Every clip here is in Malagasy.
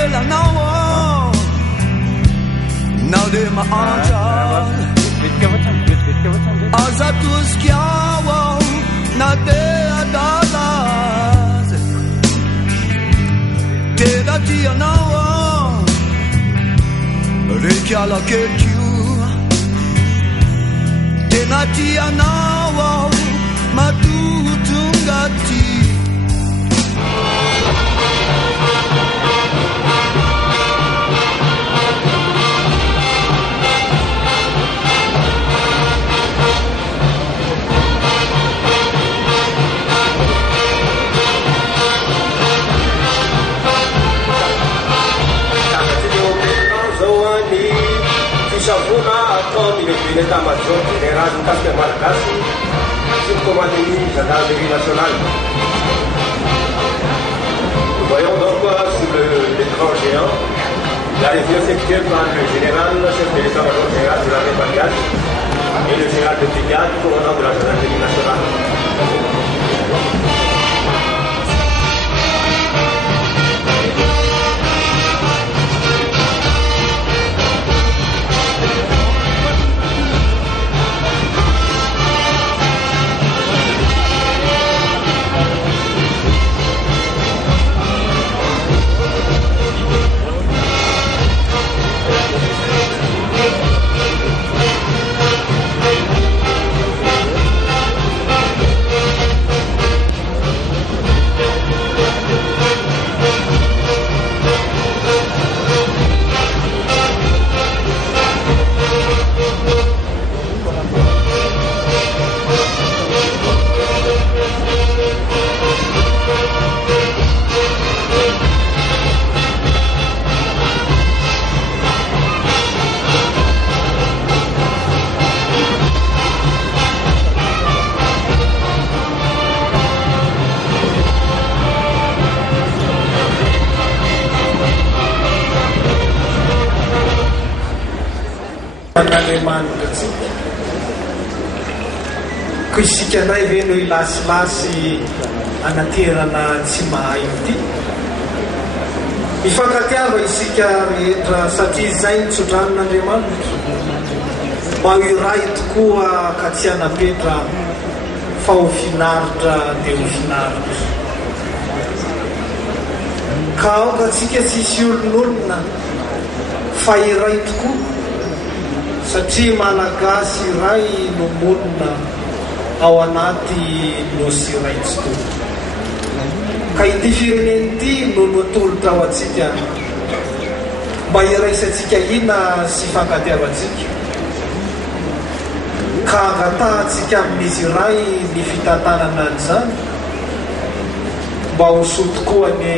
lela now de maanta azatuskiawo na de adalas te la tia now rekiala ketu te na tia now matutungati Savona atao le état-major général mikasika malagasy sy le commandement gendarmerie nationale. Nous voyons donc sur l'écran géant la réunion effectuée par le général, chef de l'état-major général de l'armée bangale et le général de brigade, commandant de la gendarmerie nationale. Ko isika nay ve no ilasilasy anaterana tsy mahay ity mifankatiava isika rehetra satria zay nitsotran'Andriamanitra mba iray tokoa ka tsy anapetra fa ho finaritra dia ho finaritra ka aokatsika tsisy olon'olona fa iray tokoa satria malagasy iray no monina ao anaty nosy iray tokoa ka ity fireneny ity no notolotra ao atsika mba iraisantsika ina sy fankatiavantsika ka angatahantsika amin'izy iray ny fitantanana an'izany mba ho soa tokoa ny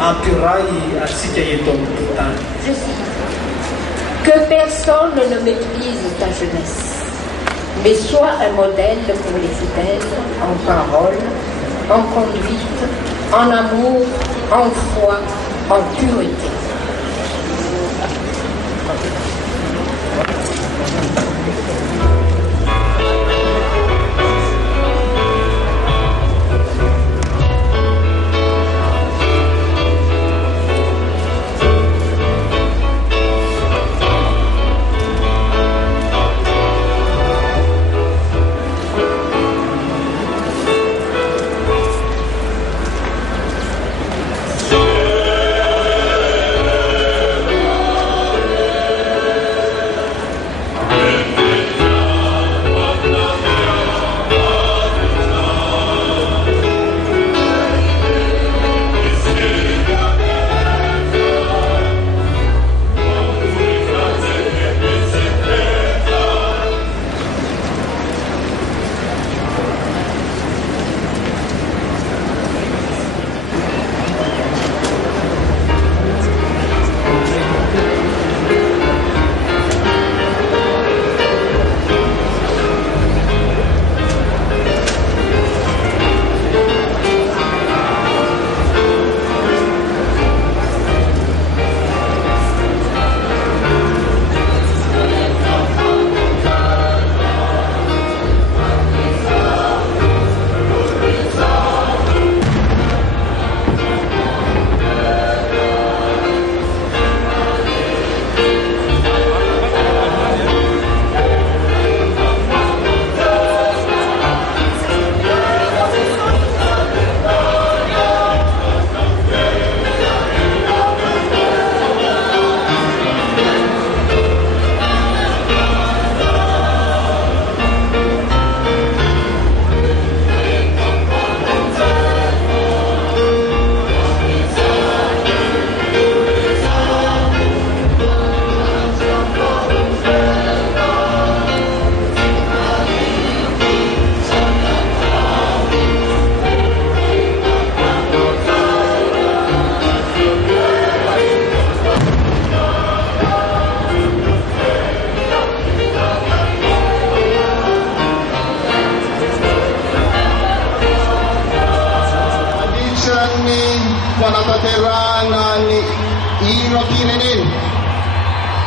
ampiray atsika eto amin'ny tany. Que personne ne méprise ta jeunesse, mais sois un modèle pour les fidèles en parole, en conduite, en amour, en foi, en pureté.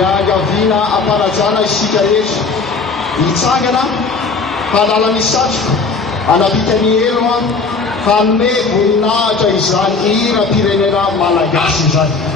dia gavina ampanajana isika rehetra hitsangana halala ny satroko anapitany elo a hanome voninahitra izany hira-pirenena malagasy izany.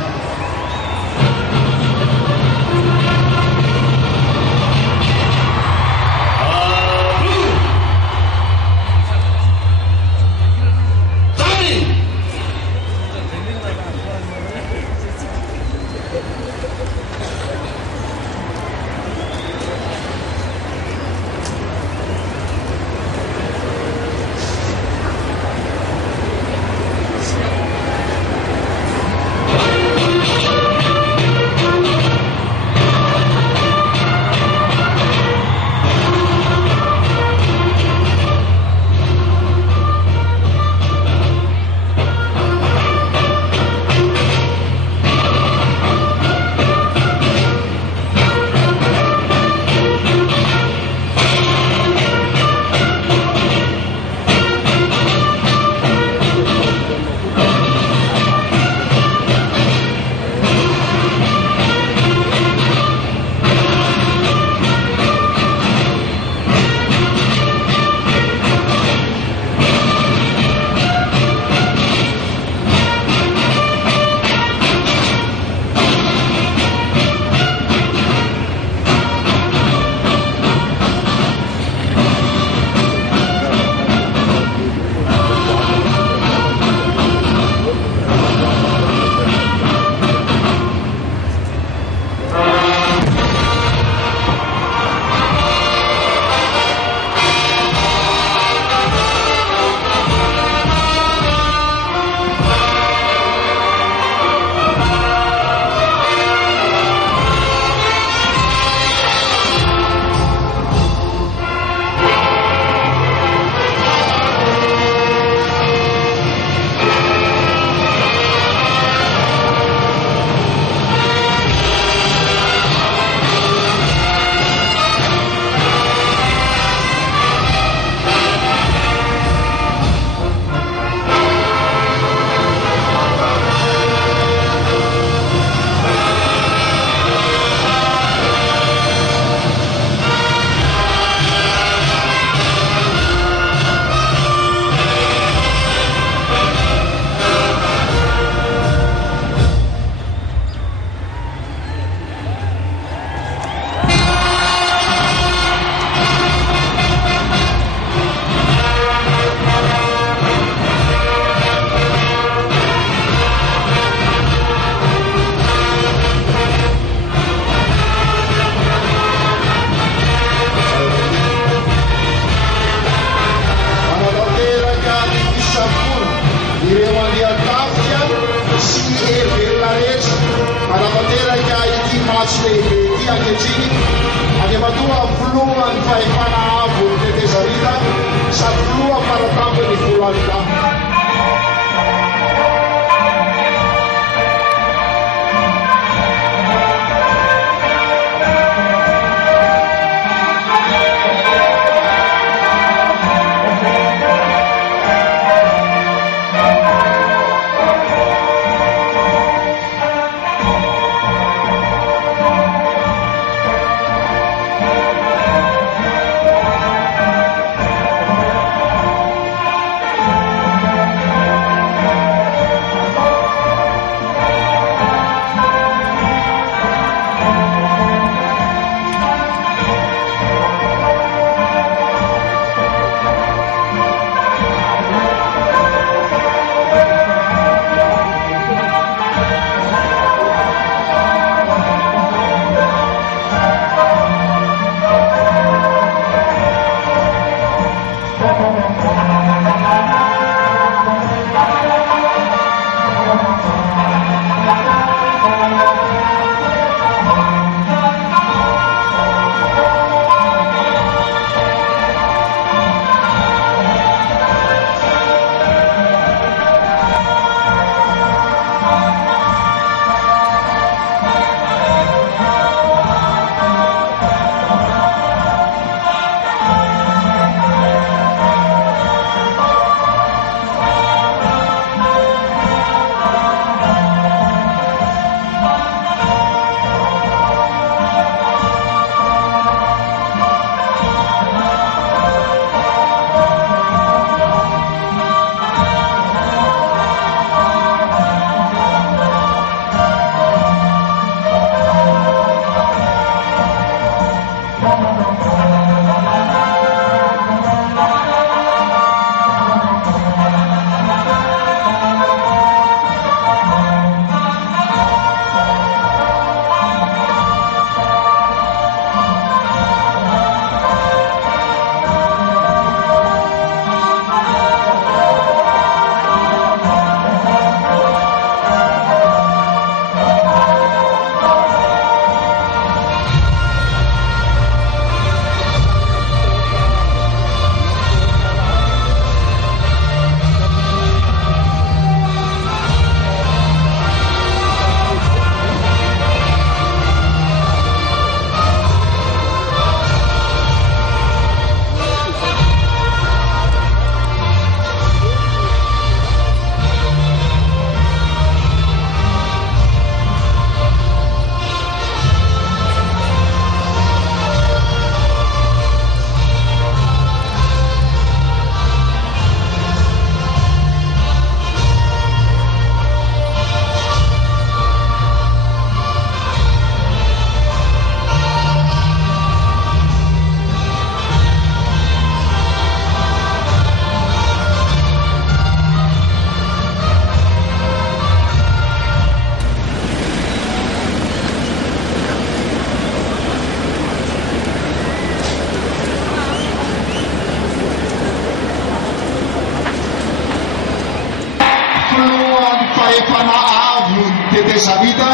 Andresa Vita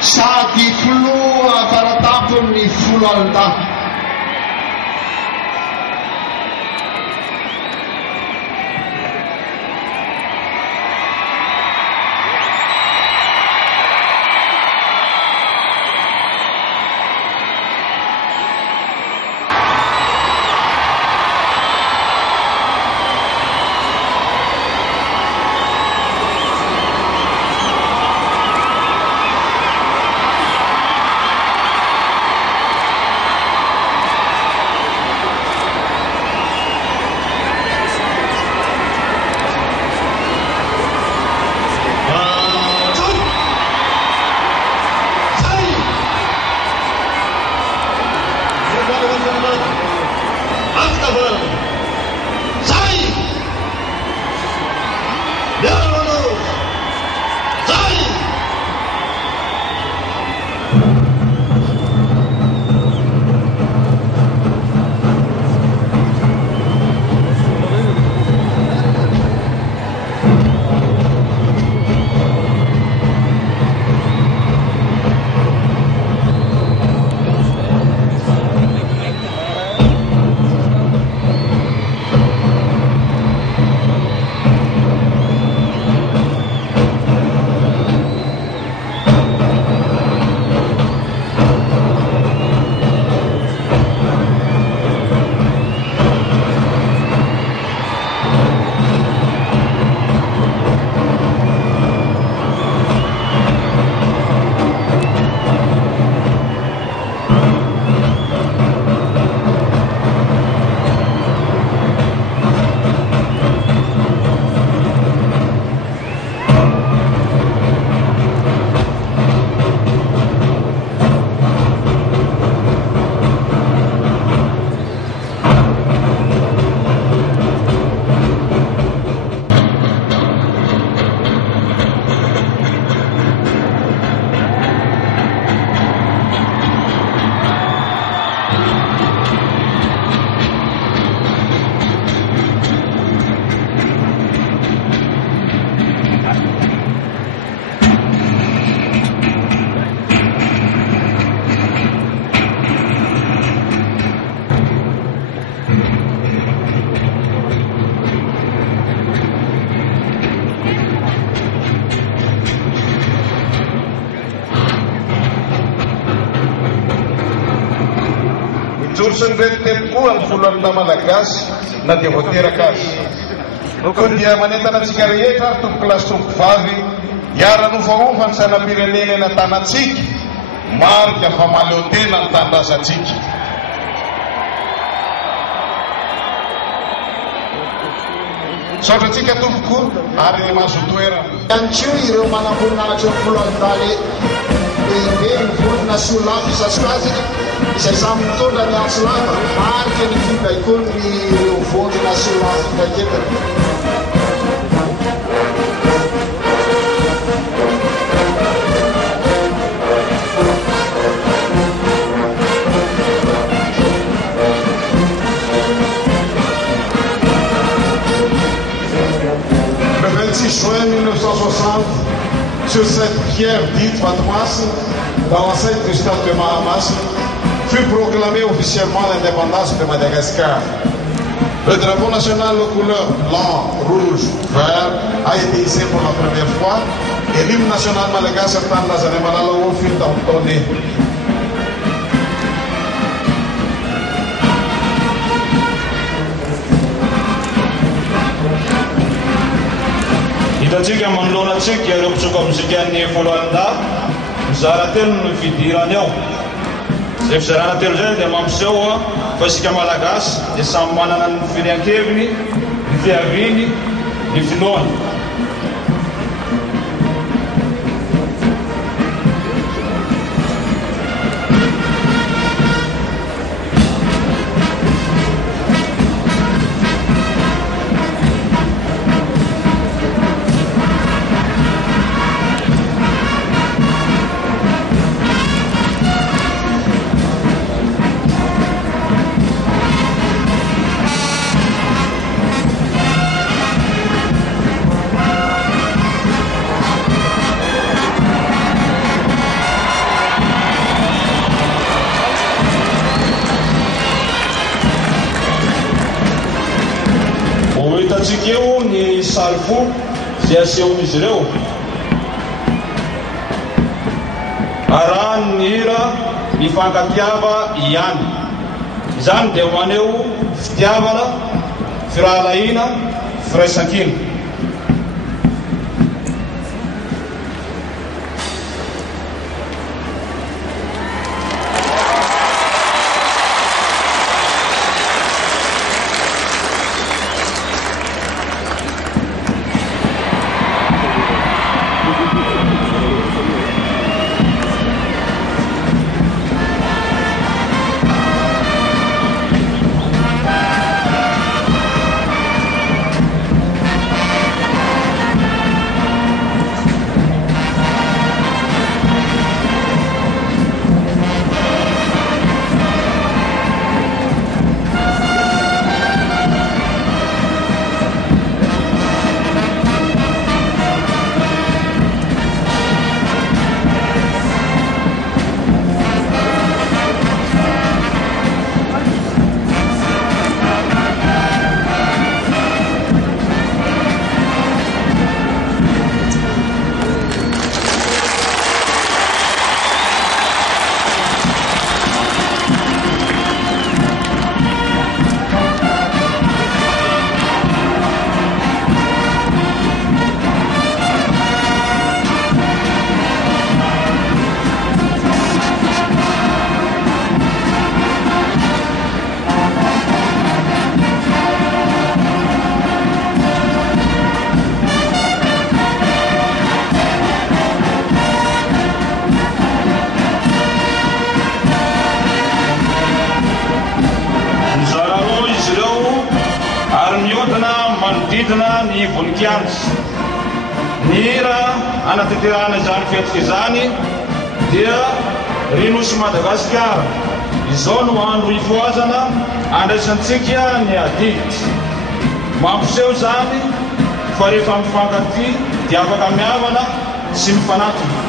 sady filoha faratapony folo alina. Jorson reto tempoa ny folo alina malagasy na dia voateraka azy. Ko dia manentana antsika rehetra tompo lasy tompo vavy hiara-nofaofa ny sainam-pirenena eny an-tanatsika marika famaleotena ny tanindrazantsika. Saotratsika tompoko ary mahazo toerana. Ihany koa ireo manam-boninahitra ny folo alina lehibe ny vorona sy olafy isasoazy izay samy mitondra ny antso lava marika ny fibaikony ireo vorona sy olafy kaiketana. Le 26 juin 1960, sur cette pierre dite Vatmasse, dans l'enceinte du stade de Mahamas, fut proclamée officiellement l'indépendance de Madagascar. Le drapeau national aux couleurs blanc, rouge, vert a été hissé pour la première fois et l'hymne national malagasy Tanindrazana Malalao fut entonné. Hitatsika manoloana antsika ireo mpitsoka mozika ny folo alina mizara telo no fidirany ao. Zay fizarana telo zay dia mampiseho fa isika malagasy dia samy manana ny firiankeviny, ny fiaviany, ny finoany. hitantsika eo ny sarifo izay asehon'izy ireo arahany hira ny fankatiava ihany. Izany dia ho aneo fitiavana, firahalaina, firaisan-kina. Ny voninkazo ny hira anatanterahana izany fihetsika izany dia Rinosy Madagasikara. Izao no andro ifoazana andraisantsika ny adidy. Mampiseho izany fa rehefa mifankaty dia afaka mihavana sy mifanatona.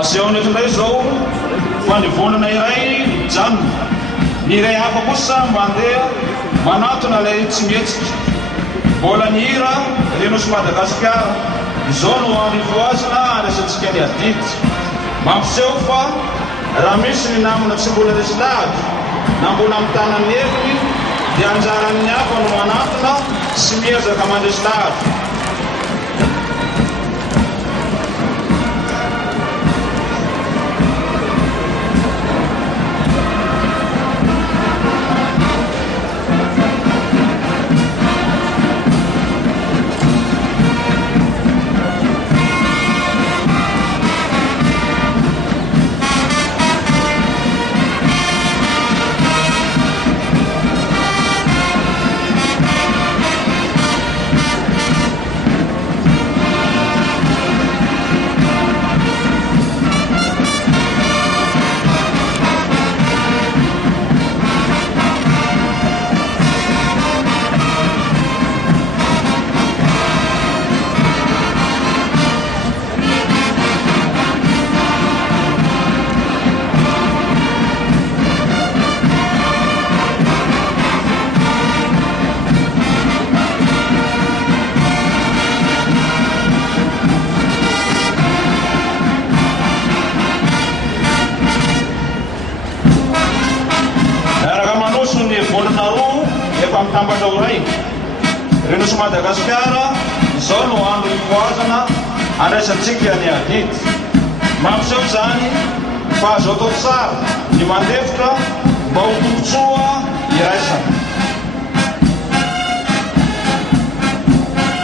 Asehony eto izao fanivonana iray janona. Ny iray hafa kosa mandeha manatona ilay tsy mihetsika. Mbola ny hira Rinosy Madagasikara. Izao no andro ifoazana andraisantsika ny adidy. Mampiseho fa raha misy ny namana tsy mbola resy lahatra na mbola amin'ny tanany heviny dia anjaran'ny hafa no manatona sy miezaka mandresy lahatra. efa mitambatra ho ray Renosy Madagasikara izao no andro ivoazana andraisantsika ny adidy mampiseho zany fa azo atao tsara ny mandefitra mba ho tombotsoa iraisana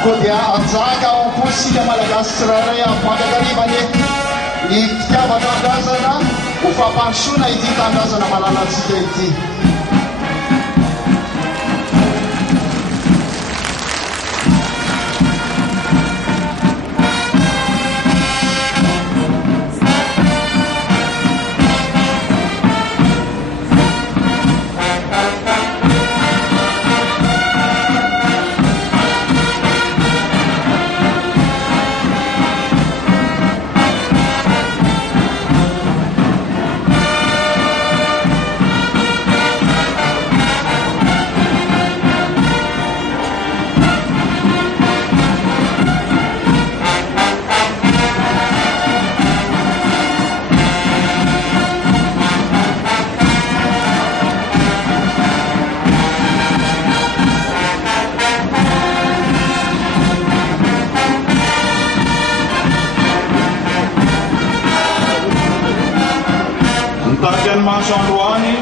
koa dia anjaka ao am-posika malagasy tsirairay ampankakarivany ny fitiava-tandrazana ho fampandrosoana ity tandrazana malalatsika ity Androany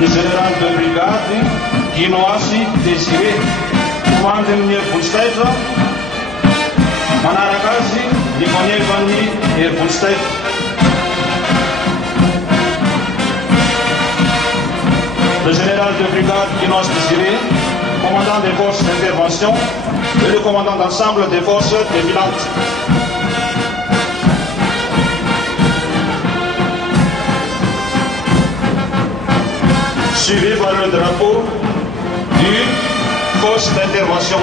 ny général de brigade Ginoasy Désiré commande amin'ny Herim-Botsitaitra manaraka azy ny fanevan'ny Herim-Botsitaitra le général de brigade Ginoasy Désiré commandant des forces d'intervention et le commandant d'ensemble des forces défilantes. Suivi par le drapeau du force d'intervention.